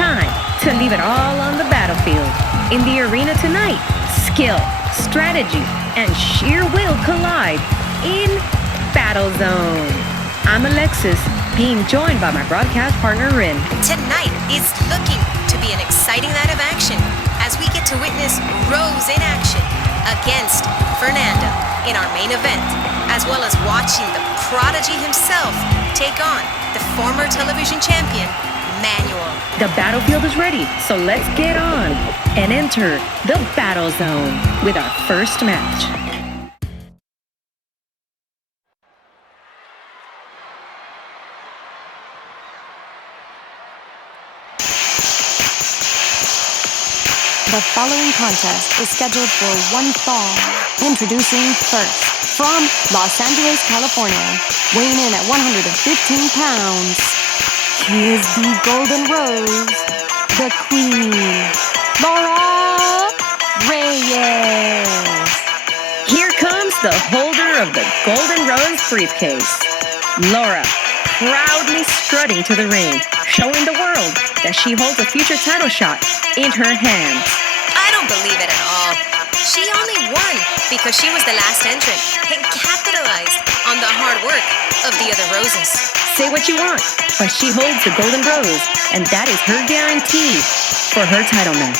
Time to leave it all on the battlefield. In the arena tonight, skill, strategy, and sheer will collide in Battle Zone. I'm Alexis, being joined by my broadcast partner, Rin. Tonight is looking to be an exciting night of action as we get to witness Rose in action against Fernanda in our main event, as well as watching the prodigy himself take on the former television champion, Manuel. The battlefield is ready, so let's get on and enter the Battle Zone with our first match. The following contest is scheduled for one fall. Introducing first, from Los Angeles, California, weighing in at 115 pounds, he is the Golden Rose, the Queen, Laura Reyes. Here comes the holder of the Golden Rose briefcase, Laura, proudly strutting to the ring, showing the world that she holds a future title shot in her hands. I don't believe it at all. She only won because she was the last entrant and capitalized on the hard work of the other roses. Say what you want, but she holds the Golden Rose, and that is her guarantee for her title match.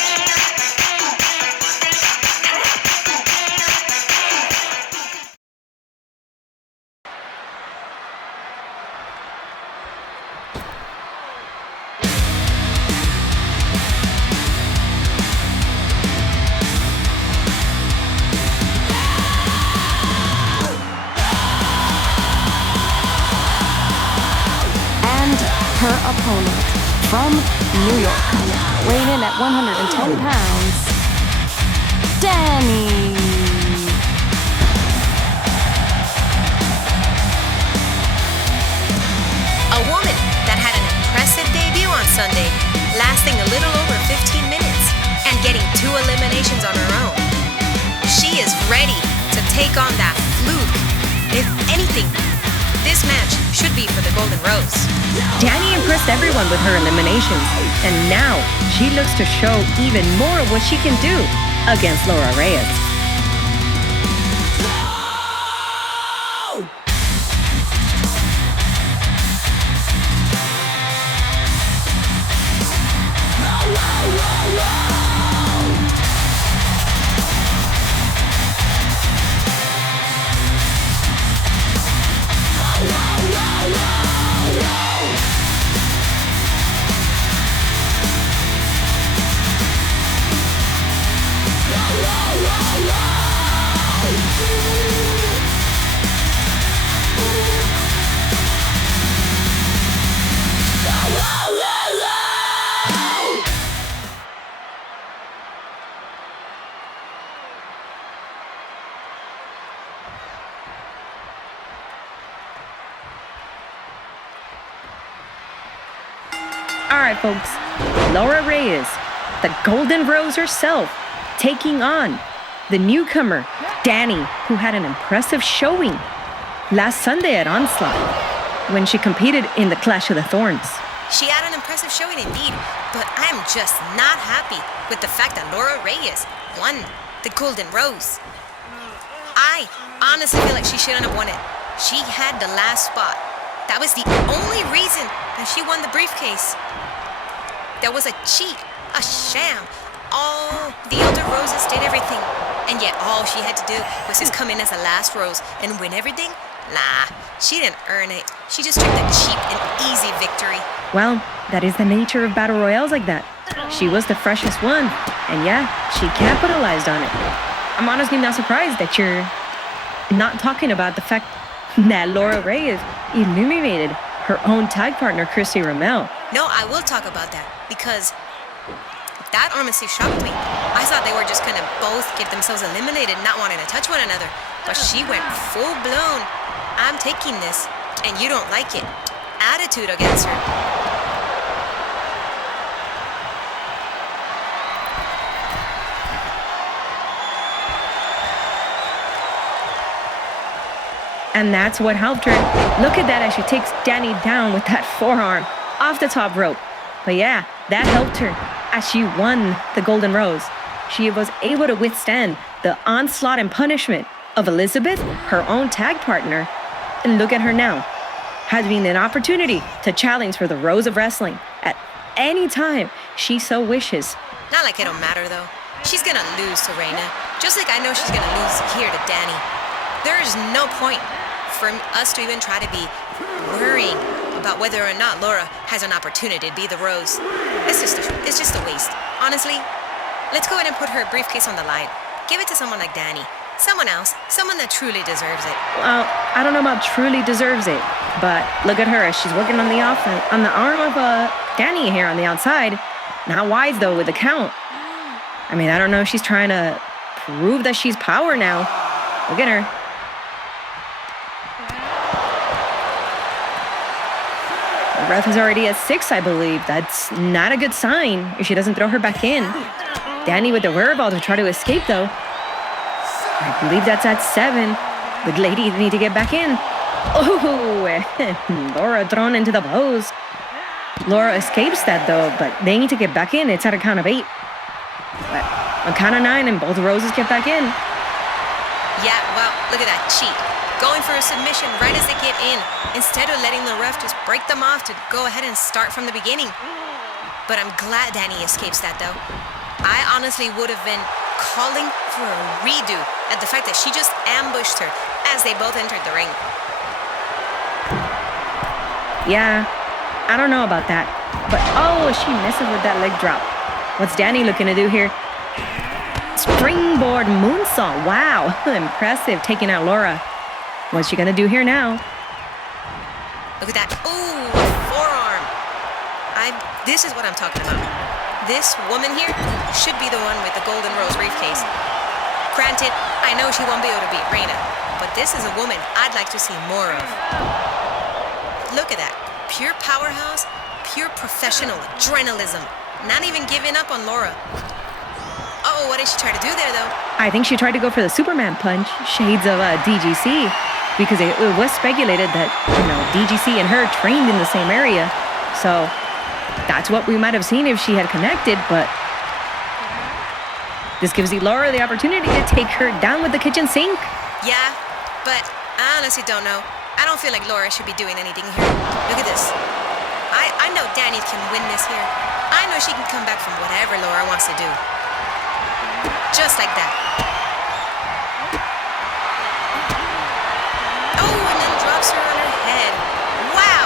Her opponent, from New York, weighing in at 110 pounds, Dani. A woman that had an impressive debut on Sunday, lasting a little over 15 minutes and getting 2 eliminations on her own. She is ready to take on that fluke. If anything, this match should be for the Golden Rose. Dani impressed everyone with her eliminations, and now she looks to show even more of what she can do against Laura Reyes. All right, folks, Laura Reyes, the Golden Rose herself, taking on the newcomer, Dani, who had an impressive showing last Sunday at Onslaught when she competed in the Clash of the Thorns. She had an impressive showing indeed, but I'm just not happy with the fact that Laura Reyes won the Golden Rose. I honestly feel like she shouldn't have won it. She had the last spot. That was the only reason that she won the briefcase. There was a cheat, a sham. All the other roses did everything, and yet all she had to do was just come in as the last rose and win everything? Nah, she didn't earn it. She just took the cheap and easy victory. Well, that is the nature of battle royales like that. She was the freshest one, and yeah, she capitalized on it. I'm honestly not surprised that you're not talking about the fact that Laura Reyes eliminated her own tag partner, Christy Ramel. No, I will talk about that, because that honestly shocked me. I thought they were just gonna both get themselves eliminated, not wanting to touch one another. But she went full blown, I'm taking this, and you don't like it, attitude against her. And that's what helped her. Look at that as she takes Dani down with that forearm off the top rope. But yeah, That helped her as she won the Golden Rose. She was able to withstand the onslaught and punishment of Elizabeth, her own tag partner. And look at her now, having an opportunity to challenge for the Rose of Wrestling at any time she so wishes. Not like it don't matter, though. She's gonna lose to Reina, just like I know she's gonna lose here to Dani. There is no point for us to even try to be worrying about whether or not Laura has an opportunity to be the Rose. It's just a waste. Honestly, let's go ahead and put her briefcase on the line. Give it to someone like Dani. Someone else. Someone that truly deserves it. Well, I don't know about truly deserves it, but look at her as she's working on the arm of Dani here on the outside. Not wise, though, with the count. I mean, I don't know if she's trying to prove that she's power now. Look at her. The ref is already at 6, I believe. That's not a good sign if she doesn't throw her back in. Dani with the wherewithal to try to escape, though. I believe that's at 7. The ladies need to get back in. Oh, Laura thrown into the pose. Laura escapes that, though, but they need to get back in. It's at a count of 8. But on count of 9, and both Roses get back in. Yeah, well, look at that cheat. Going for a submission right as they get in, instead of letting the ref just break them off to go ahead and start from the beginning. But I'm glad Dani escapes that, though. I honestly would have been calling for a redo at the fact that she just ambushed her as they both entered the ring. Yeah, I don't know about that. But, oh, she misses with that leg drop. What's Dani looking to do here? Springboard moonsault. Wow, impressive, taking out Laura. What's she gonna do here now? Look at that. Ooh, a forearm. This is what I'm talking about. This woman here should be the one with the Golden Rose briefcase. Granted, I know she won't be able to beat Reina, but this is a woman I'd like to see more of. Look at that. Pure powerhouse, pure professional adrenalism. Not even giving up on Laura. Oh, what did she try to do there, though? I think she tried to go for the Superman punch, shades of DGC, because it was speculated that, DGC and her trained in the same area. So that's what we might have seen if she had connected, but this gives Laura the opportunity to take her down with the kitchen sink. Yeah, but I honestly don't know. I don't feel like Laura should be doing anything here. Look at this. I know Dani can win this here. I know she can come back from whatever Laura wants to do. Just like that. Oh, and then drops her on her head. Wow!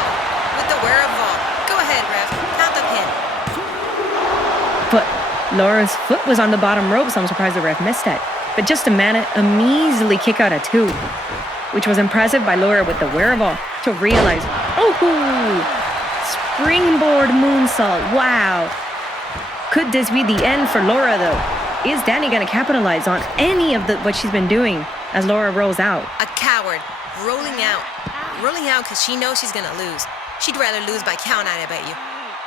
With the wherewithal. Go ahead, ref. Count the pin. But Laura's foot was on the bottom rope, so I'm surprised the ref missed it. But just a measly kick out at 2, which was impressive by Laura with the wherewithal to realize, springboard moonsault. Wow. Could this be the end for Laura, though? Is Dani going to capitalize on any of what she's been doing as Laura rolls out? A coward. Rolling out. Rolling out because she knows she's going to lose. She'd rather lose by count out, I bet you.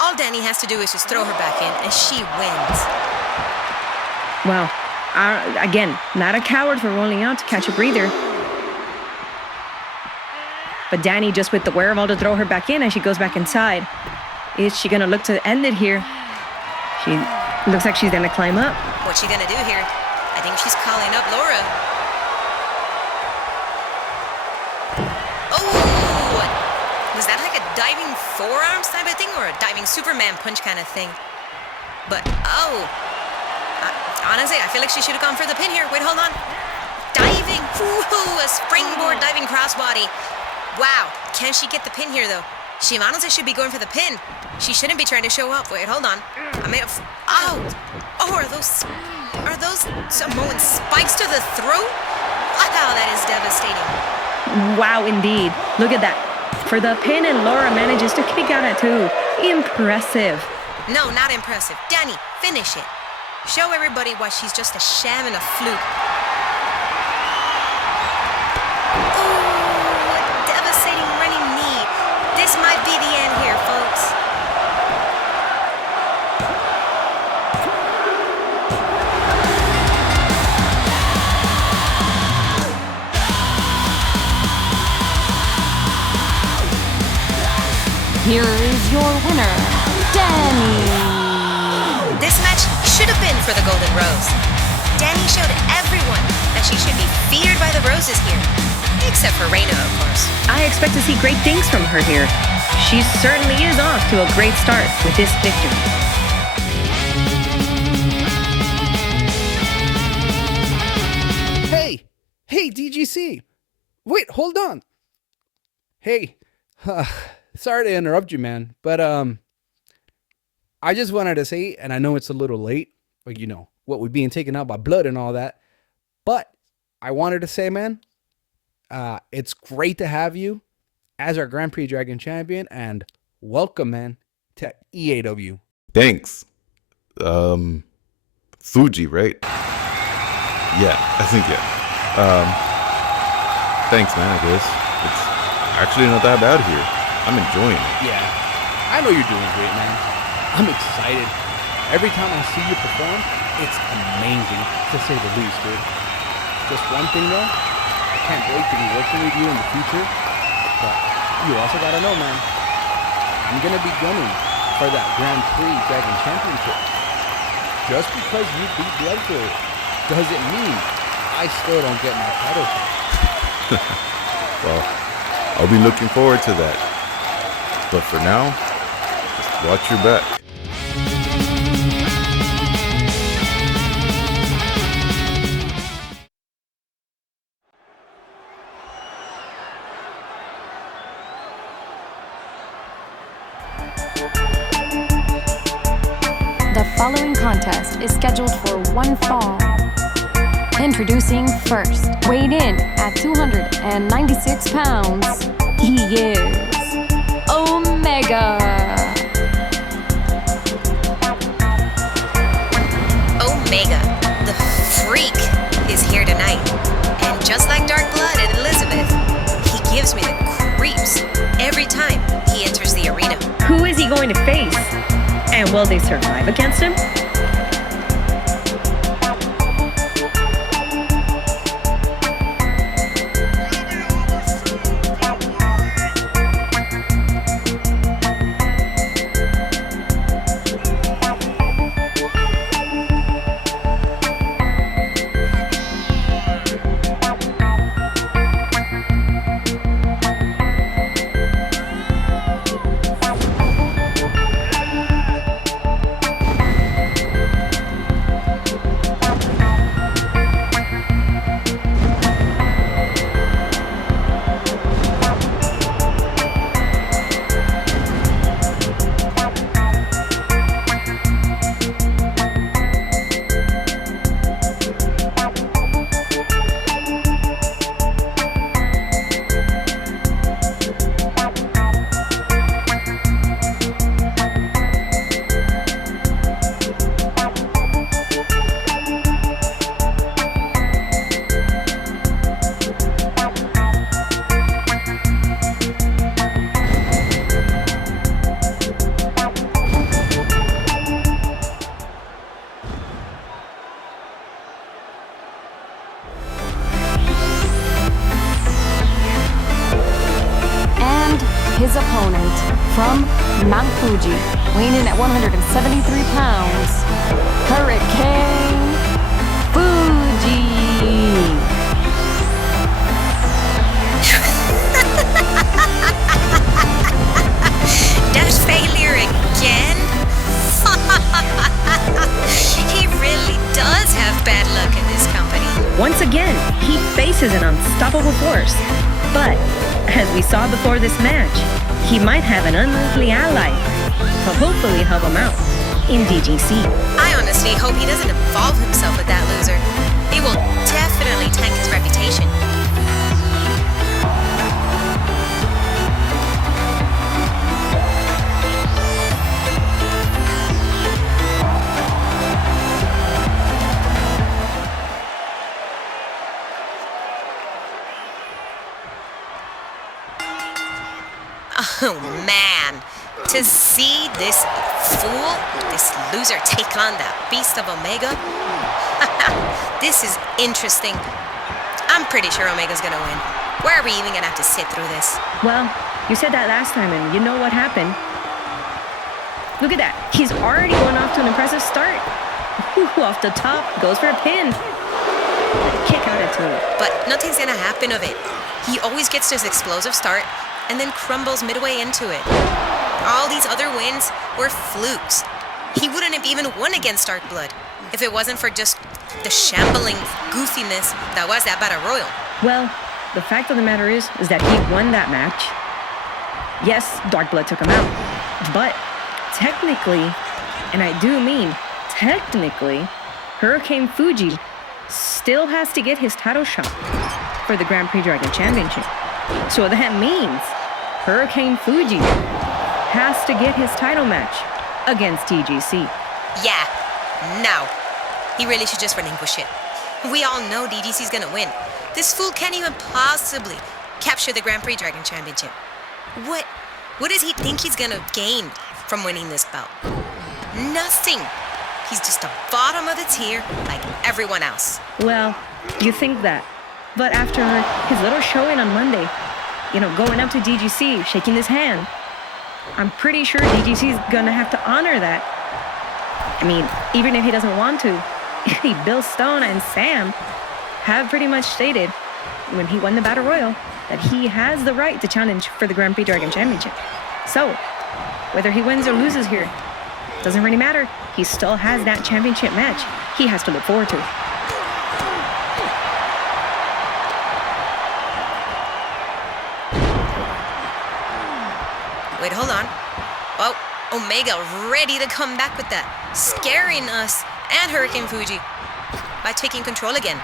All Dani has to do is just throw her back in, and she wins. Well, again, not a coward for rolling out to catch a breather. But Dani just with the wherewithal to throw her back in as she goes back inside. Is she going to look to end it here? She looks like she's going to climb up. What's she going to do here? I think she's calling up Laura. Oh! Was that like a diving forearms type of thing or a diving Superman punch kind of thing? But, honestly, I feel like she should have gone for the pin here. Wait, hold on. Diving! Ooh, a springboard diving crossbody. Wow, can she get the pin here, though? She honestly should be going for the pin. She shouldn't be trying to show up. Wait, hold on. Are those Samoan spikes to the throat? Wow, that is devastating. Wow, indeed. Look at that. For the pin, and Laura manages to kick out at 2. Impressive. No, not impressive. Dani, finish it. Show everybody why she's just a sham and a fluke. This might be the end here, folks. Here is your winner, Dani. for the Golden Rose. Dani showed everyone that she should be feared by the Roses here. Except for Reina, of course. I expect to see great things from her here. She certainly is off to a great start with this victory. Hey, DGC. Wait, hold on. Hey, sorry to interrupt you, man, but I just wanted to say, and I know it's a little late, but you know, what we're being taken out by blood and all that, but I wanted to say, man, it's great to have you as our Grand Prix Dragon champion, and welcome, man, to EAW. Thanks. Fuji, right? Yeah, I think, yeah. Thanks, man, I guess. It's actually not that bad here. I'm enjoying it. Yeah, I know you're doing great, man. I'm excited. Every time I see you perform, it's amazing, to say the least, dude. Just one thing, though, I can't wait to be working with you in the future, but you also gotta know, man, I'm gonna be gunning for that Grand Prix Dragon Championship. Just because you beat Bloodfield doesn't mean I still don't get my title shot. Well, I'll be looking forward to that. But for now, just watch your back. The following contest is scheduled for one fall. Introducing first, weighed in at 296 pounds, he is Omega. Omega, the freak, is here tonight. And just like Dark Blood and Elizabeth, he gives me the creeps every time he enters the arena. Who is he going to face? And will they survive against him? His opponent from Mount Fuji, weighing in at 173 pounds, Hurricane Fuji. Dash failure again? He really does have bad luck in this company. Once again, he faces an unstoppable force. But, as we saw before this match, he might have an unlikely ally to hopefully help him out in DGC. I honestly hope he doesn't involve himself with that loser. It will definitely tank his reputation. Oh man, to see this fool, this loser take on that beast of Omega, this is interesting. I'm pretty sure Omega's gonna win. Where are we even gonna have to sit through this? Well, you said that last time and you know what happened. Look at that, he's already going off to an impressive start. Ooh, off the top, goes for a pin. Kick out at two. But nothing's gonna happen of it. He always gets this explosive start and then crumbles midway into it. All these other wins were flukes. He wouldn't have even won against Dark Blood if it wasn't for just the shambling goofiness that was that Battle Royal. Well, the fact of the matter is that he won that match. Yes, Dark Blood took him out. But technically, and I do mean technically, Hurricane Fuji still has to get his title shot for the Grand Prix Dragon Championship. So that means Hurricane Fuji has to get his title match against DGC. Yeah, now. He really should just relinquish it. We all know DGC's gonna win. This fool can't even possibly capture the Grand Prix Dragon Championship. What does he think he's gonna gain from winning this bout? Nothing. He's just the bottom of the tier like everyone else. Well, you think that. But after his little showing on Monday, going up to DGC, shaking his hand, I'm pretty sure DGC's gonna have to honor that. I mean, even if he doesn't want to, Bill Stone and Sam have pretty much stated when he won the Battle Royal that he has the right to challenge for the Grand Prix Dragon Championship. So, whether he wins or loses here, doesn't really matter. He still has that championship match he has to look forward to. Wait, hold on. Oh, Omega ready to come back with that, scaring us and Hurricane Fuji by taking control again,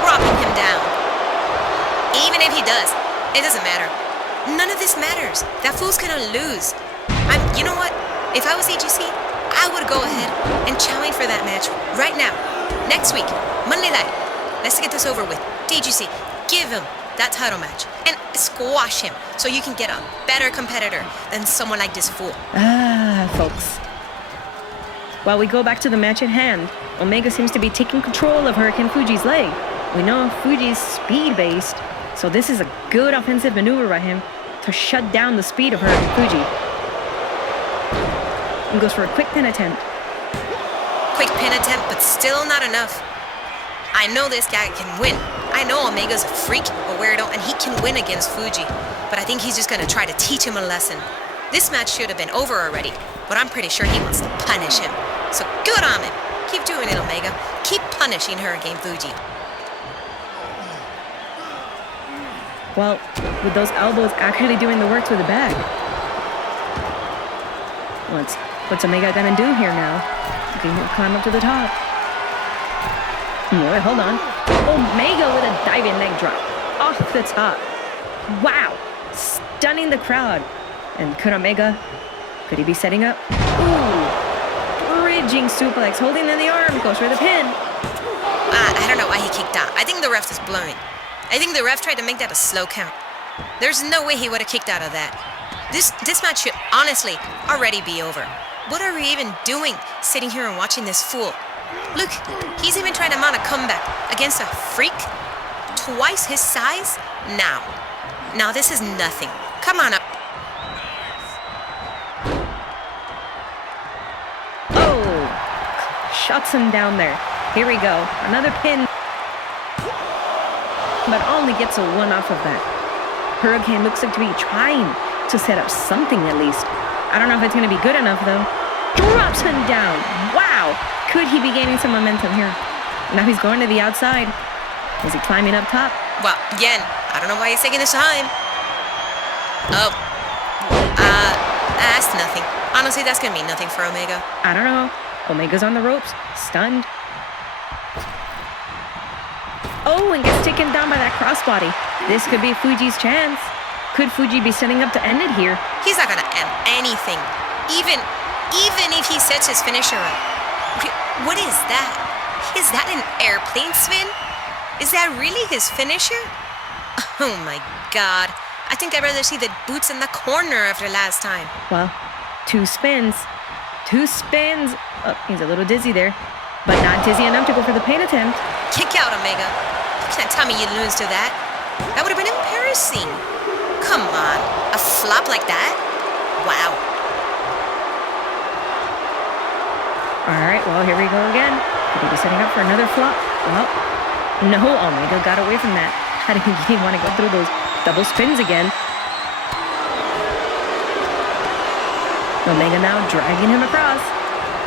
dropping him down. Even if he does, it doesn't matter. None of this matters. That fool's gonna lose. You know what? If I was AGC, I would go ahead and challenge for that match right now. Next week, Monday night. Let's get this over with. DGC, give him that title match and squash him so you can get a better competitor than someone like this fool. Folks. While we go back to the match at hand, Omega seems to be taking control of Hurricane Fuji's leg. We know Fuji's speed-based, so this is a good offensive maneuver by him to shut down the speed of Hurricane Fuji. He goes for a quick pin attempt. Quick pin attempt, but still not enough. I know this guy can win. I know Omega's a freak, a weirdo, and he can win against Fuji. But I think he's just gonna try to teach him a lesson. This match should have been over already, but I'm pretty sure he wants to punish him. So good on him. Keep doing it, Omega. Keep punishing Hurricane Fuji. Well, with those elbows actually doing the work to the bag. What's Omega gonna do here now? He can climb up to the top. Wait, hold on. Omega with a diving leg drop off the top. Wow, stunning the crowd. And could he be setting up? Ooh, bridging suplex, holding in the arm, goes for the pin. I don't know why he kicked out. I think the ref is blowing. I think the ref tried to make that a slow count. There's no way he would have kicked out of that. This match should honestly already be over. What are we even doing sitting here and watching this fool? Look, he's even trying to mount a comeback against a freak twice his size? Now this is nothing. Come on up. Shuts him down there. Here we go. Another pin. But only gets a one off of that. Hurricane looks like to be trying to set up something at least. I don't know if it's going to be good enough though. Drops him down. Wow. Could he be gaining some momentum here? Now he's going to the outside. Is he climbing up top? Well, again, I don't know why he's taking his time. Oh. That's nothing. Honestly, that's going to be nothing for Omega. I don't know. Omega's on the ropes, stunned. Oh, and gets taken down by that crossbody. This could be Fuji's chance. Could Fuji be setting up to end it here? He's not gonna end anything. Even if he sets his finisher up. What is that? Is that an airplane spin? Is that really his finisher? Oh my God. I think I'd rather see the boots in the corner after last time. Well, two spins. Oh, he's a little dizzy there, but not dizzy enough to go for the pain attempt. Kick out, Omega. You can't tell me you lose to that. That would have been embarrassing. Come on, a flop like that? Wow. All right, well, here we go again. Could he be setting up for another flop? Well, no, Omega got away from that. I didn't even want to go through those double spins again. Omega now dragging him across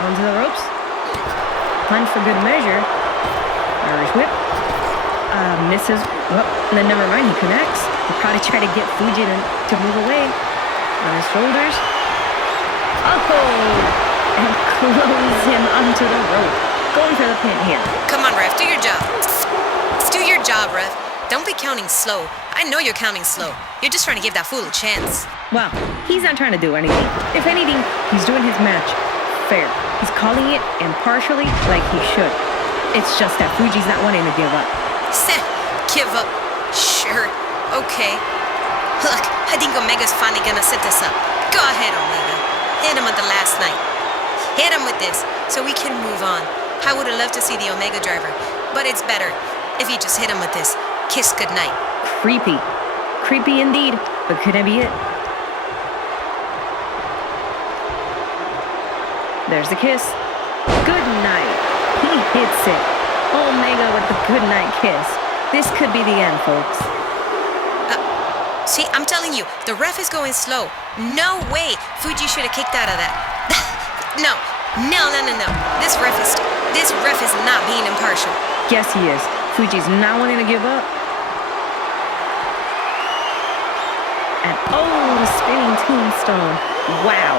onto the ropes. Punch for good measure. Irish whip. Misses. Well, then never mind, he connects. He probably tried to get Fuji to move away. On his shoulders. Oh! And close him onto the rope. Going for the pin here. Come on, ref, do your job. Do your job, ref. Don't be counting slow. I know you're counting slow. You're just trying to give that fool a chance. Well, he's not trying to do anything. If anything, he's doing his match fair. He's calling it impartially like he should. It's just that Fuji's not wanting to give up. Give up? Sure. Okay. Look, I think Omega's finally gonna set this up. Go ahead, Omega. Hit him with the last night. Hit him with this so we can move on. I would have loved to see the Omega driver, but it's better if you just hit him with this. Kiss goodnight. Creepy. Creepy indeed, but could that be it? There's the kiss. Good night. He hits it. Omega with the good night kiss. This could be the end, folks. See, I'm telling you, the ref is going slow. No way Fuji should have kicked out of that. No. This ref is not being impartial. Yes, he is. Fuji's not wanting to give up. And the spinning tombstone. Wow.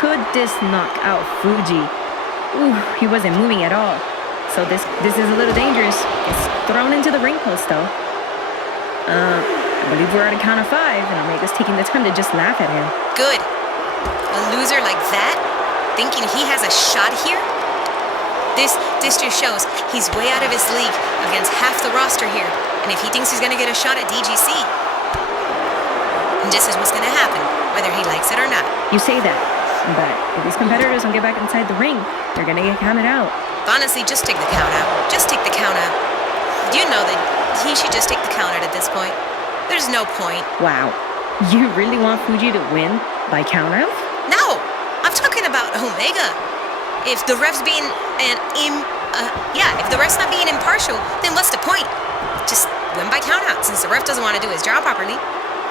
Could this knock out Fuji? Ooh, he wasn't moving at all. So this is a little dangerous. It's thrown into the ring post, though. I believe we're at a count of 5, and Omega's taking the time to just laugh at him. Good. A loser like that, thinking he has a shot here? This just shows he's way out of his league against half the roster here. And if he thinks he's gonna get a shot at DGC, this is what's gonna happen, whether he likes it or not. You say that, but if these competitors don't get back inside the ring, they're gonna get counted out. Honestly, just take the count out. Just take the count out. You know that he should just take the count out at this point. There's no point. Wow. You really want Fuji to win by count out? No! I'm talking about Omega. If the ref's being if the ref's not being impartial, then what's the point? Just win by count out, since the ref doesn't want to do his job properly.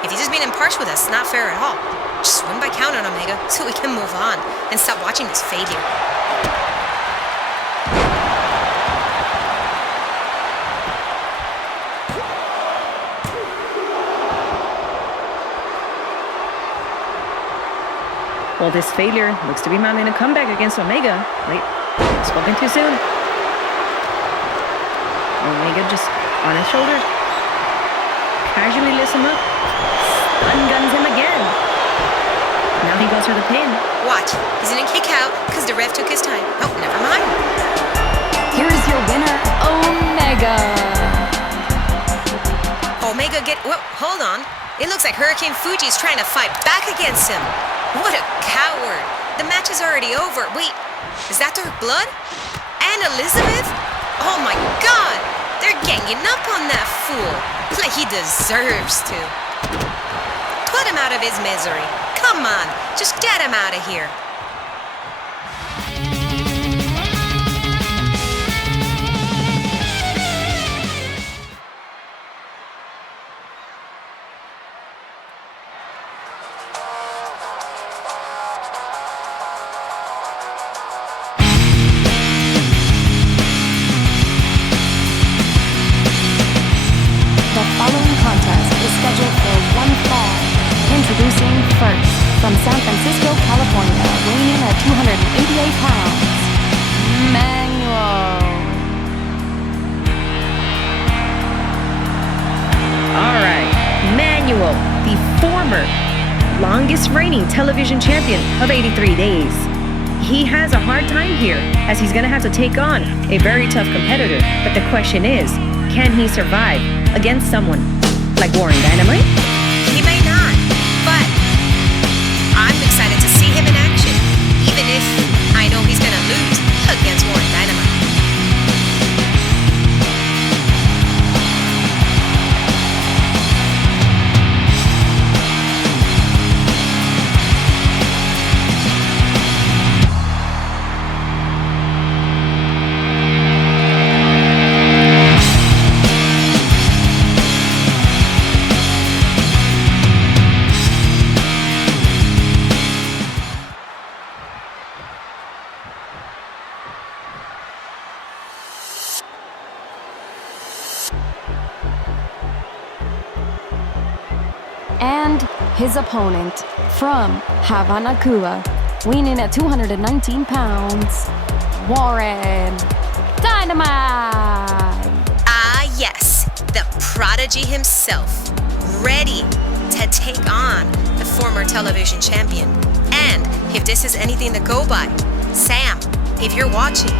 If he's just being impartial with us, it's not fair at all. Just win by count out, Omega, so we can move on and stop watching this failure. Well, this failure looks to be mounting a comeback against Omega. Wait, spoken too soon. Omega just on his shoulders. Casually lifts him up. Stun guns him again. Now he goes for the pin. Watch, he's gonna kick out because the ref took his time. Oh, never mind. Here's your winner, Omega. Hold on. It looks like Hurricane Fuji's trying to fight back against him. What a coward. The match is already over. Wait, is that their blood? And Elizabeth? Oh my god! They're ganging up on that fool. Like he deserves to. Put him out of his misery. Come on, just get him out of here. The following contest is scheduled for one fall. Introducing first, from San Francisco, California, weighing in at 288 pounds, Manuel. All right, Manuel, the former longest reigning television champion of 83 days. He has a hard time here, as he's going to have to take on a very tough competitor. But the question is, can he survive against someone like Warren Dynamite? He may not, but I'm excited to see him in action, even if I know he's gonna lose against Warren Dynamite. And his opponent from Havana, Cuba, weighing in at 219 pounds, Warren Dynamite! Ah, yes, the prodigy himself, ready to take on the former television champion. And if this is anything to go by, Sam, if you're watching,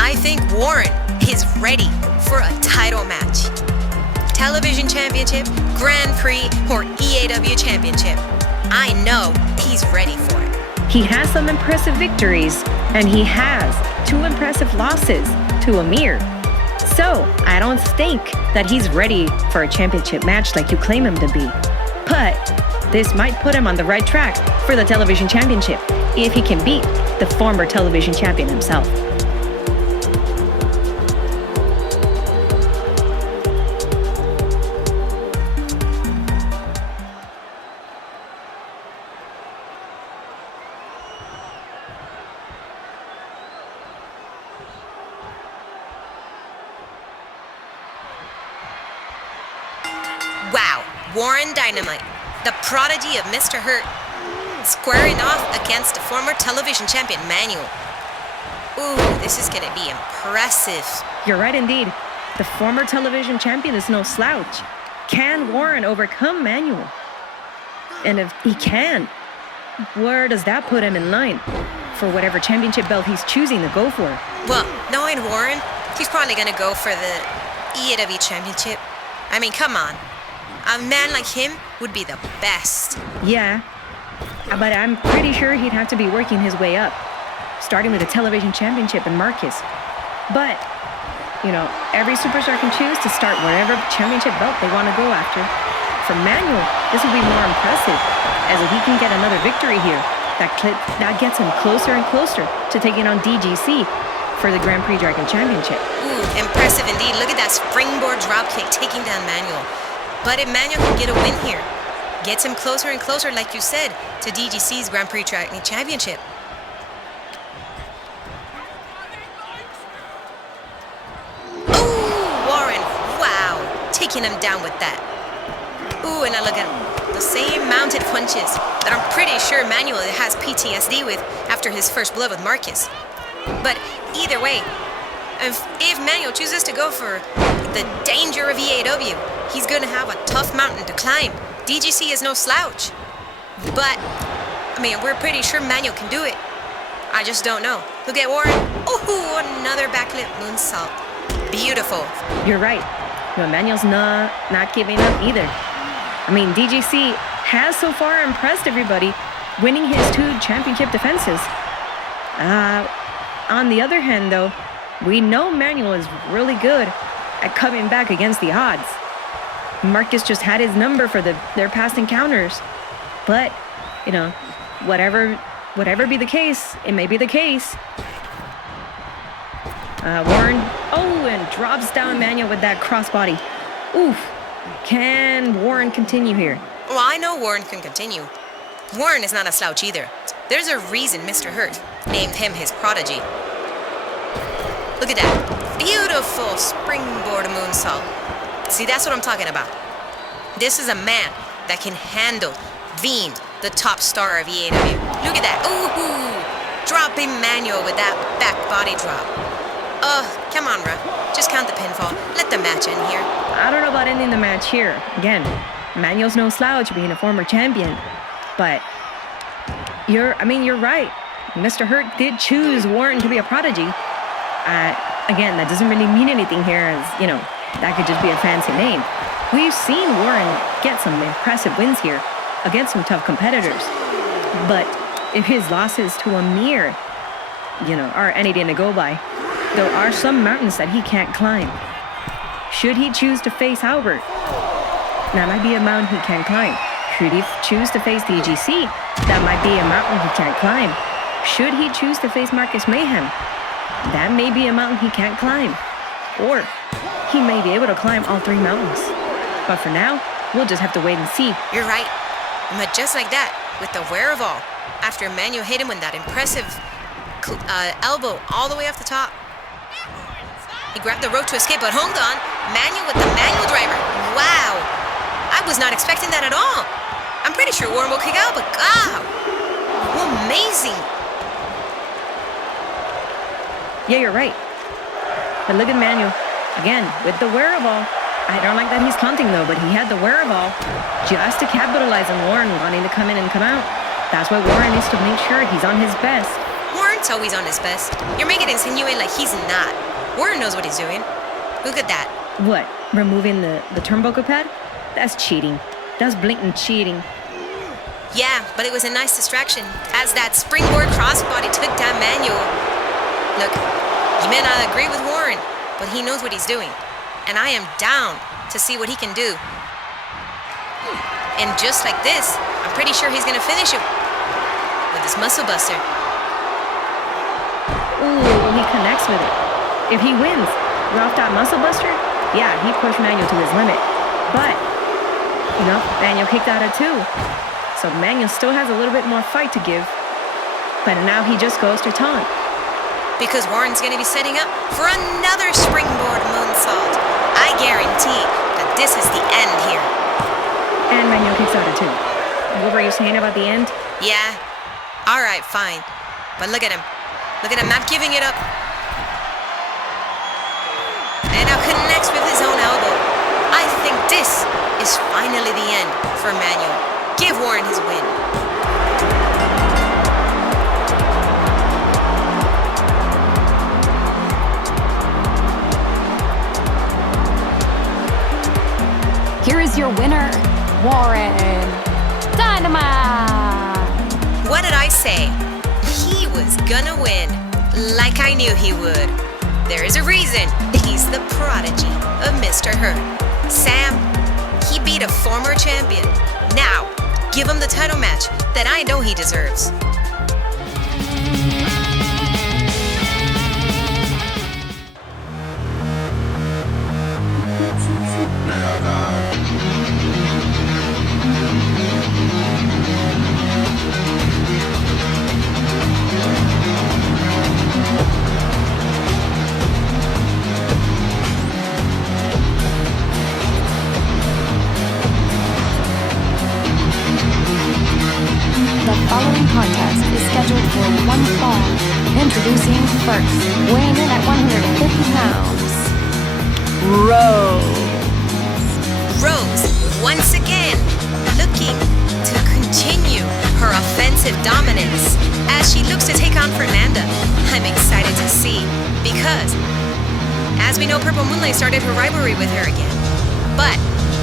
I think Warren is ready for a title match. Television championship, Grand Prix, or EAW championship. I know he's ready for it. He has some impressive victories, and he has 2 impressive losses to Amir. So, I don't think that he's ready for a championship match like you claim him to be. But this might put him on the right track for the television championship if he can beat the former television champion himself. Wow, Warren Dynamite, the prodigy of Mr. Hurt, squaring off against the former television champion Manuel. Ooh, this is gonna be impressive. You're right indeed. The former television champion is no slouch. Can Warren overcome Manuel? And if he can, where does that put him in line for whatever championship belt he's choosing to go for? Well, knowing Warren, he's probably gonna go for the EAW championship. I mean, come on. A man like him would be the best. Yeah, but I'm pretty sure he'd have to be working his way up, starting with the television championship in Marcus. But, you know, every superstar can choose to start whatever championship belt they want to go after. For Manuel, this will be more impressive, as if he can get another victory here, that gets him closer and closer to taking on DGC for the Grand Prix Dragon Championship. Ooh, impressive indeed. Look at that springboard dropkick taking down Manuel. But if Manuel can get a win here, gets him closer and closer, like you said, to DGC's Grand Prix Dragon Championship. Ooh, Warren, wow, taking him down with that. Ooh, and now look at him. The same mounted punches that I'm pretty sure Manuel has PTSD with after his first blow with Marcus. But either way, if Manuel chooses to go for the danger of EAW, he's going to have a tough mountain to climb. DGC is no slouch. But, I mean, we're pretty sure Manuel can do it. I just don't know. Look at Warren. Ooh, another backlit moonsault. Beautiful. You're right. But Manuel's not giving up either. I mean, DGC has so far impressed everybody, winning his 2 championship defenses. On the other hand, though, we know Manuel is really good at coming back against the odds. Marcus just had his number for their past encounters. But, you know, whatever be the case, it may be the case. Warren, and drops down Manuel with that crossbody. Oof. Can Warren continue here? Well, I know Warren can continue. Warren is not a slouch either. There's a reason Mr. Hurt named him his prodigy. Look at that. Beautiful springboard moonsault. See, that's what I'm talking about. This is a man that can handle being the top star of EAW. Look at that. Ooh, dropping Manuel with that back body drop. Come on, ref. Just count the pinfall. Let the match end here. I don't know about ending the match here. Again, Manuel's no slouch being a former champion. But you're right. Mr. Hurt did choose Warren to be a prodigy. Again, that doesn't really mean anything here, as, you know, that could just be a fancy name. We've seen Warren get some impressive wins here against some tough competitors. But if his losses to Amir, you know, are anything to go by, there are some mountains that he can't climb. Should he choose to face Albert, that might be a mountain he can't climb. Should he choose to face DGC, that might be a mountain he can't climb. Should he choose to face Marcus Mayhem, that may be a mountain he can't climb. Or he may be able to climb all 3 mountains. But for now, we'll just have to wait and see. You're right. But just like that, with the wherewithal, after Manuel hit him with that impressive elbow all the way off the top, He grabbed the rope to escape, but hold on. Manuel with the manual driver. Wow. I was not expecting that at all. I'm pretty sure Warren will kick out, but God. Amazing. Yeah, you're right. But look at Manuel. Again, with the wherewithal. I don't like that he's counting though, but he had the wherewithal just to capitalize on Warren wanting to come in and come out. That's why Warren needs to make sure he's on his best. Warren's always on his best. You're making it insinuate like he's not. Warren knows what he's doing. Look at that. What? Removing the turnbuckle pad? That's cheating. That's blatant cheating. Yeah, but it was a nice distraction as that springboard crossbody took down Manuel. Look, you may not agree with Warren, but he knows what he's doing. And I am down to see what he can do. And just like this, I'm pretty sure he's gonna finish it with his muscle buster. Ooh, he connects with it. If he wins, off that muscle buster, yeah, he pushed Manuel to his limit. But, Manuel kicked out at 2. So Manuel still has a little bit more fight to give. But now he just goes to taunt. Because Warren's gonna be setting up for another springboard moonsault. I guarantee that this is the end here. And Manuel kicks out at 2. What were you saying about the end? Yeah. All right, fine. But look at him. Look at him not giving it up. And now connects with his own elbow. I think this is finally the end for Manuel. Give Warren his win. Here is your winner, Warren Dynamite. What did I say? He was gonna win, like I knew he would. There is a reason he's the prodigy of Mr. Hurt. Sam, he beat a former champion. Now, give him the title match that I know he deserves. The following contest is scheduled for one fall. Introducing first, weighing in at 150 pounds, Rose, once again, looking to continue her offensive dominance as she looks to take on Fernanda. I'm excited to see because, as we know, Purple Moonlight started her rivalry with her again. But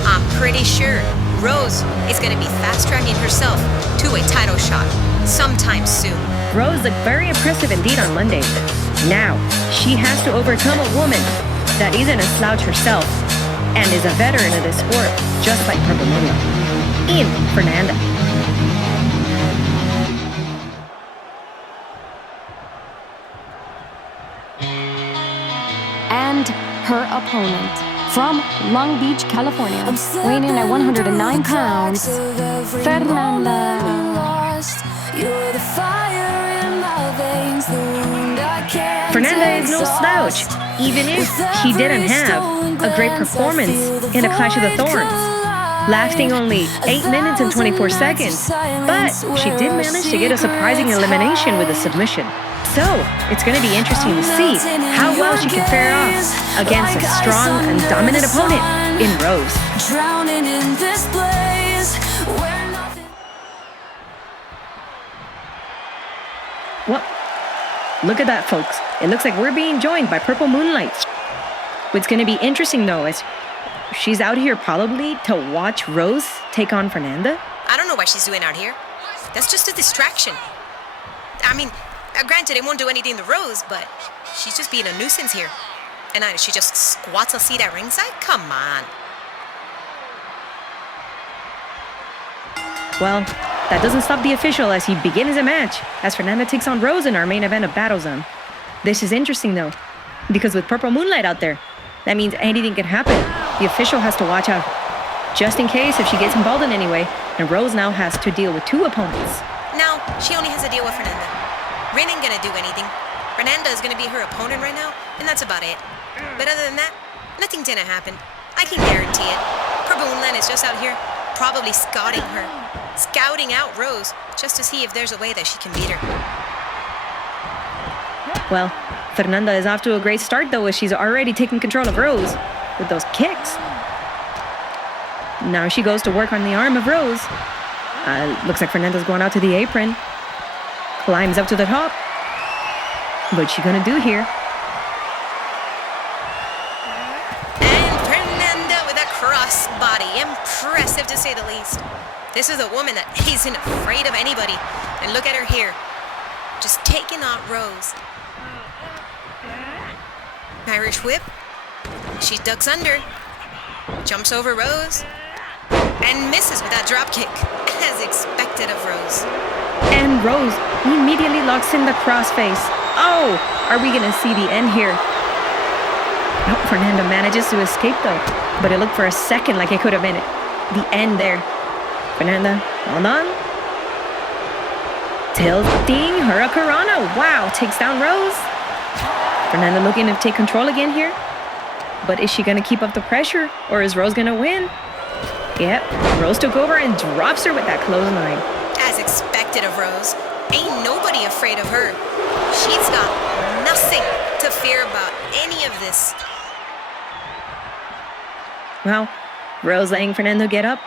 I'm pretty sure Rose is going to be fast-tracking herself to a title shot sometime soon. Rose looked very impressive indeed on Monday. Now, she has to overcome a woman that isn't a slouch herself and is a veteran of this sport, just like Purple Moonlight. In Fernanda. and her opponent from Long Beach, California, weighing in at 109 pounds, Fernanda. Fernanda is no slouch, even if she didn't have a great performance in a Clash of the Thorns, lasting only 8 minutes and 24 seconds. But she did manage to get a surprising elimination with a submission. So it's going to be interesting to see how well she can fare off against a strong and dominant opponent in Rose. Drowning in this place where nothing. Well, look at that, folks. It looks like we're being joined by Purple Moonlight. What's going to be interesting, though, is she's out here probably to watch Rose take on Fernanda. I don't know what she's doing out here. That's just a distraction. I mean, granted, it won't do anything to Rose, but she's just being a nuisance here. And she just squats a seat at ringside? Come on. Well, that doesn't stop the official as he begins a match, as Fernanda takes on Rose in our main event of Battle Zone. This is interesting, though, because with Purple Moonlight out there, that means anything can happen. The official has to watch out, just in case if she gets involved in any way, and Rose now has to deal with two opponents. No, she only has to deal with Fernanda. Rin ain't gonna do anything. Fernanda is gonna be her opponent right now, and that's about it. But other than that, nothing didn't happen. I can guarantee it. Purple Moonlight is just out here, probably scouting out Rose, just to see if there's a way that she can beat her. Well, Fernanda is off to a great start, though, as she's already taken control of Rose with those kicks. Now she goes to work on the arm of Rose. Looks like Fernanda's going out to the apron. Climbs up to the top. What's she gonna do here? And Fernanda with a cross body. Impressive, to say the least. This is a woman that isn't afraid of anybody. And look at her here. Just taking out Rose. Irish whip. She ducks under. Jumps over Rose. And misses with that drop kick, as expected of Rose. And Rose immediately locks in the crossface. Oh, are we gonna see the end here? Nope, Fernanda manages to escape though, but it looked for a second like it could have been the end there. Fernanda, hold on. Tilting Hurricanrana. Wow, takes down Rose. Fernanda looking to take control again here. But is she gonna keep up the pressure, or is Rose gonna win? Yep, Rose took over and drops her with that clothesline. As expected of Rose, ain't nobody afraid of her. She's got nothing to fear about any of this. Well, Rose letting Fernando get up,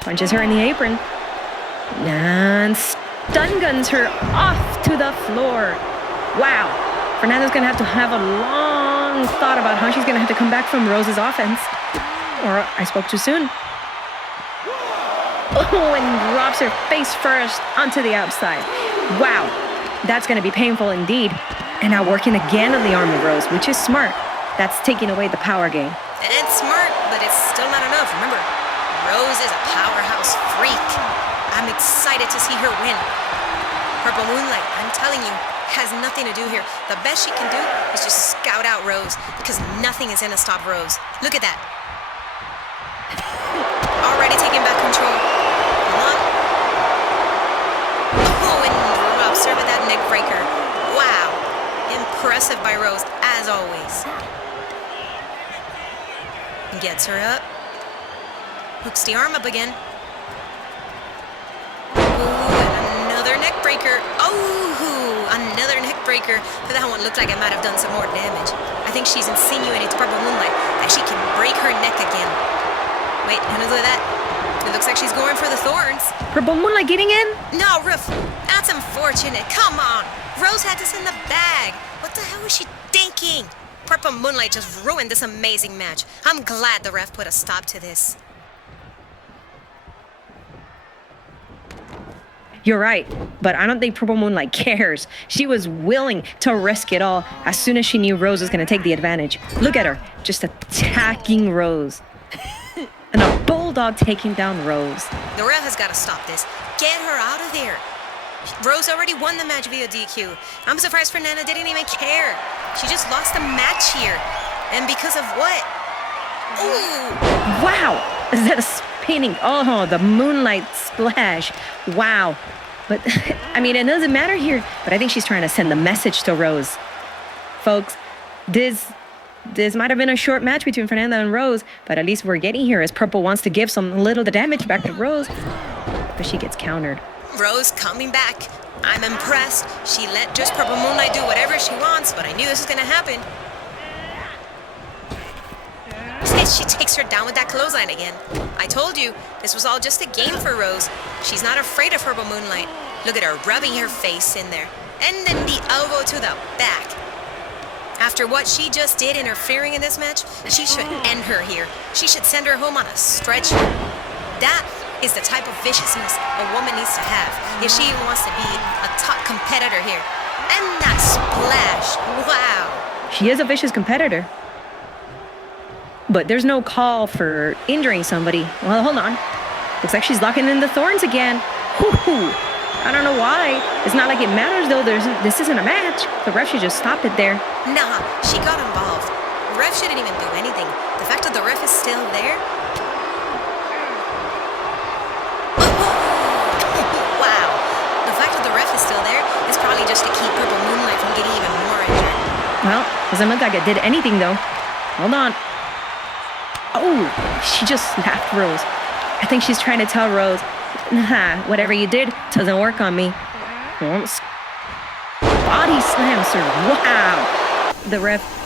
punches her in the apron, and stun guns her off to the floor. Wow, Fernando's gonna have to have a long thought about how she's gonna have to come back from Rose's offense. Or I spoke too soon. Oh, and drops her face first onto the outside. Wow, that's going to be painful indeed. And now working again on the arm of Rose, which is smart. That's taking away the power game. And it's smart, but it's still not enough. Remember, Rose is a powerhouse freak. I'm excited to see her win. Purple Moonlight, I'm telling you, has nothing to do here. The best she can do is just scout out Rose, because nothing is going to stop Rose. Look at that. Already taking back control. Oh, and drops her with that neck breaker. Wow. Impressive by Rose, as always. Gets her up. Hooks the arm up again. Ooh, and another neck breaker. Oh, another neck breaker. But that one looked like it might have done some more damage. I think she's insinuating to Purple Moonlight that she can break her neck again. Wait, and look at that. It looks like she's going for the thorns. Purple Moonlight getting in? No, Ruff, that's unfortunate. Come on. Rose had this in the bag. What the hell was she thinking? Purple Moonlight just ruined this amazing match. I'm glad the ref put a stop to this. You're right, but I don't think Purple Moonlight cares. She was willing to risk it all as soon as she knew Rose was going to take the advantage. Look at her, just attacking Rose. And a bulldog taking down Rose. The ref has got to stop this. Get her out of there. Rose already won the match via DQ. I'm surprised Fernanda didn't even care. She just lost the match here. And because of what? Ooh! Wow! Is that a spinning? Oh, the moonlight splash. Wow. But, I mean, it doesn't matter here. But I think she's trying to send the message to Rose. Folks, this might have been a short match between Fernanda and Rose, but at least we're getting here as Purple wants to give some little damage back to Rose. But she gets countered. Rose coming back. I'm impressed. She let just Purple Moonlight do whatever she wants, but I knew this was going to happen. She takes her down with that clothesline again. I told you, this was all just a game for Rose. She's not afraid of Purple Moonlight. Look at her rubbing her face in there. And then the elbow to the back. After what she just did interfering in this match, she should end her here. She should send her home on a stretcher. That is the type of viciousness a woman needs to have if she wants to be a top competitor here. And that splash, wow. She is a vicious competitor. But there's no call for injuring somebody. Well, hold on. Looks like she's locking in the thorns again. Whoo-hoo. I don't know why. It's not like it matters, though. This isn't a match. The ref should just stop it there. Nah, she got involved. The ref shouldn't even do anything. The fact that the ref is still there. Wow. The fact that the ref is still there is probably just to keep Purple Moonlight from getting even more injured. Well, as Doesn't look like it did anything, though. Hold on. Oh, she just slapped Rose. I think she's trying to tell Rose, nah, whatever you did doesn't work on me. Body slams her. Wow. The ref.